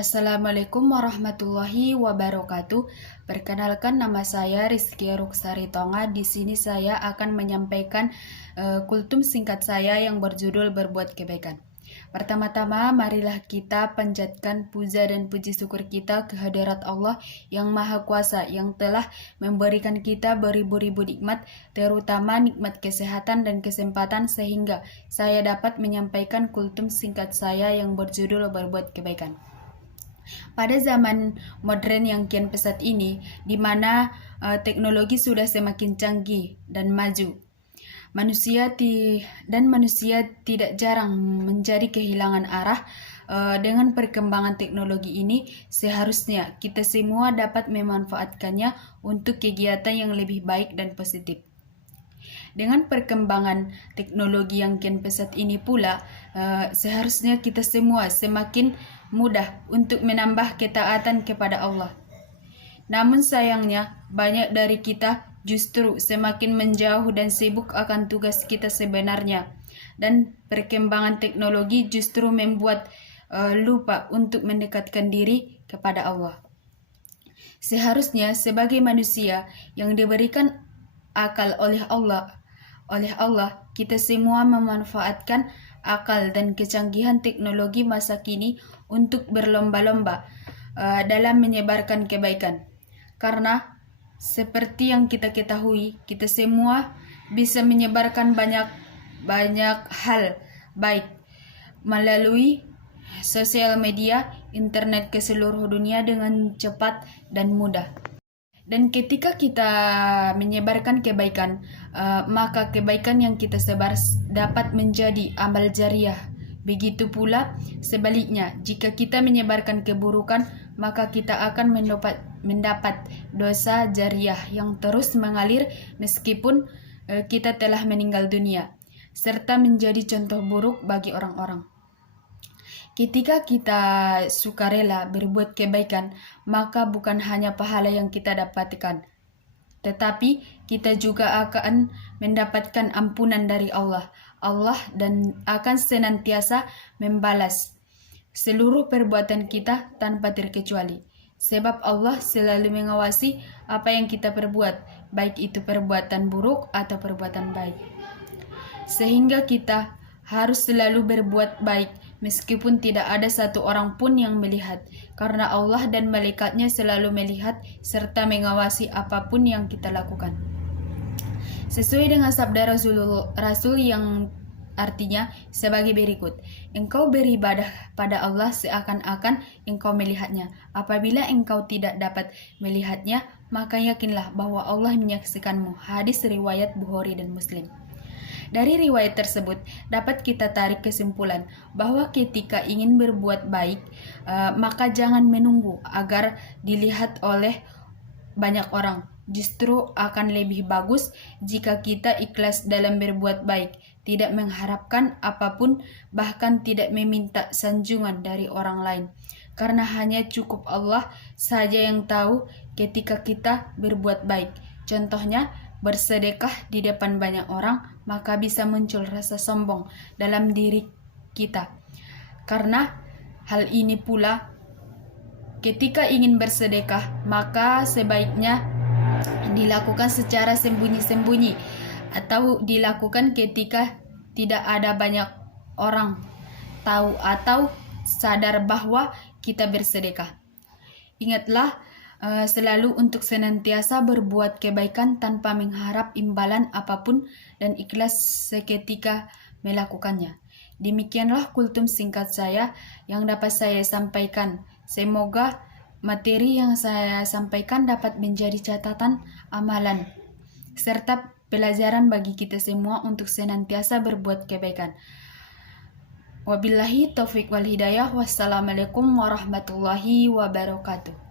Assalamualaikum warahmatullahi wabarakatuh. Perkenalkan, nama saya Rizky Ruksari Tonga. Di sini saya akan menyampaikan kultum singkat saya yang berjudul Berbuat Kebaikan. Pertama-tama, marilah kita panjatkan puja dan puji syukur kita ke hadirat Allah yang Maha Kuasa, yang telah memberikan kita beribu-ribu nikmat, terutama nikmat kesehatan dan kesempatan, sehingga saya dapat menyampaikan kultum singkat saya yang berjudul Berbuat Kebaikan. Pada zaman modern yang kian pesat ini, di mana teknologi sudah semakin canggih dan maju, manusia tidak jarang menjadi kehilangan arah. Dengan perkembangan teknologi ini, seharusnya kita semua dapat memanfaatkannya untuk kegiatan yang lebih baik dan positif. Dengan perkembangan teknologi yang kian pesat ini pula, seharusnya kita semua semakin mudah untuk menambah ketaatan kepada Allah. Namun sayangnya, banyak dari kita justru semakin menjauh dan sibuk akan tugas kita sebenarnya. Dan perkembangan teknologi justru membuat lupa untuk mendekatkan diri kepada Allah. Seharusnya sebagai manusia yang diberikan akal oleh Allah, kita semua memanfaatkan akal dan kecanggihan teknologi masa kini untuk berlomba-lomba dalam menyebarkan kebaikan. Karena seperti yang kita ketahui, kita semua bisa menyebarkan banyak hal baik melalui sosial media, internet ke seluruh dunia dengan cepat dan mudah. Dan ketika kita menyebarkan kebaikan, maka kebaikan yang kita sebar dapat menjadi amal jariah. Begitu pula sebaliknya, jika kita menyebarkan keburukan, maka kita akan mendapat dosa jariah yang terus mengalir meskipun kita telah meninggal dunia, serta menjadi contoh buruk bagi orang-orang. Ketika kita sukarela berbuat kebaikan, maka bukan hanya pahala yang kita dapatkan, tetapi kita juga akan mendapatkan ampunan dari Allah dan akan senantiasa membalas seluruh perbuatan kita tanpa terkecuali. Sebab Allah selalu mengawasi apa yang kita perbuat, baik itu perbuatan buruk atau perbuatan baik. Sehingga kita harus selalu berbuat baik meskipun tidak ada satu orang pun yang melihat, karena Allah dan malaikatnya selalu melihat serta mengawasi apapun yang kita lakukan. Sesuai dengan sabda Rasul yang artinya sebagai berikut: engkau beribadah pada Allah seakan-akan engkau melihatnya. Apabila engkau tidak dapat melihatnya, maka yakinlah bahwa Allah menyaksikanmu. Hadis riwayat Bukhari dan Muslim. Dari riwayat tersebut dapat kita tarik kesimpulan bahwa ketika ingin berbuat baik, maka jangan menunggu agar dilihat oleh banyak orang. Justru akan lebih bagus jika kita ikhlas dalam berbuat baik, tidak mengharapkan apapun, bahkan tidak meminta sanjungan dari orang lain. Karena hanya cukup Allah saja yang tahu ketika kita berbuat baik. Contohnya, bersedekah di depan banyak orang, maka bisa muncul rasa sombong dalam diri kita. Karena hal ini pula, ketika ingin bersedekah, maka sebaiknya dilakukan secara sembunyi-sembunyi atau dilakukan ketika tidak ada banyak orang tahu atau sadar bahwa kita bersedekah. Ingatlah selalu untuk senantiasa berbuat kebaikan tanpa mengharap imbalan apapun dan ikhlas seketika melakukannya. Demikianlah kultum singkat saya yang dapat saya sampaikan. Semoga materi yang saya sampaikan dapat menjadi catatan amalan serta pelajaran bagi kita semua untuk senantiasa berbuat kebaikan. Wabillahi taufiq wal hidayah. Wassalamualaikum warahmatullahi wabarakatuh.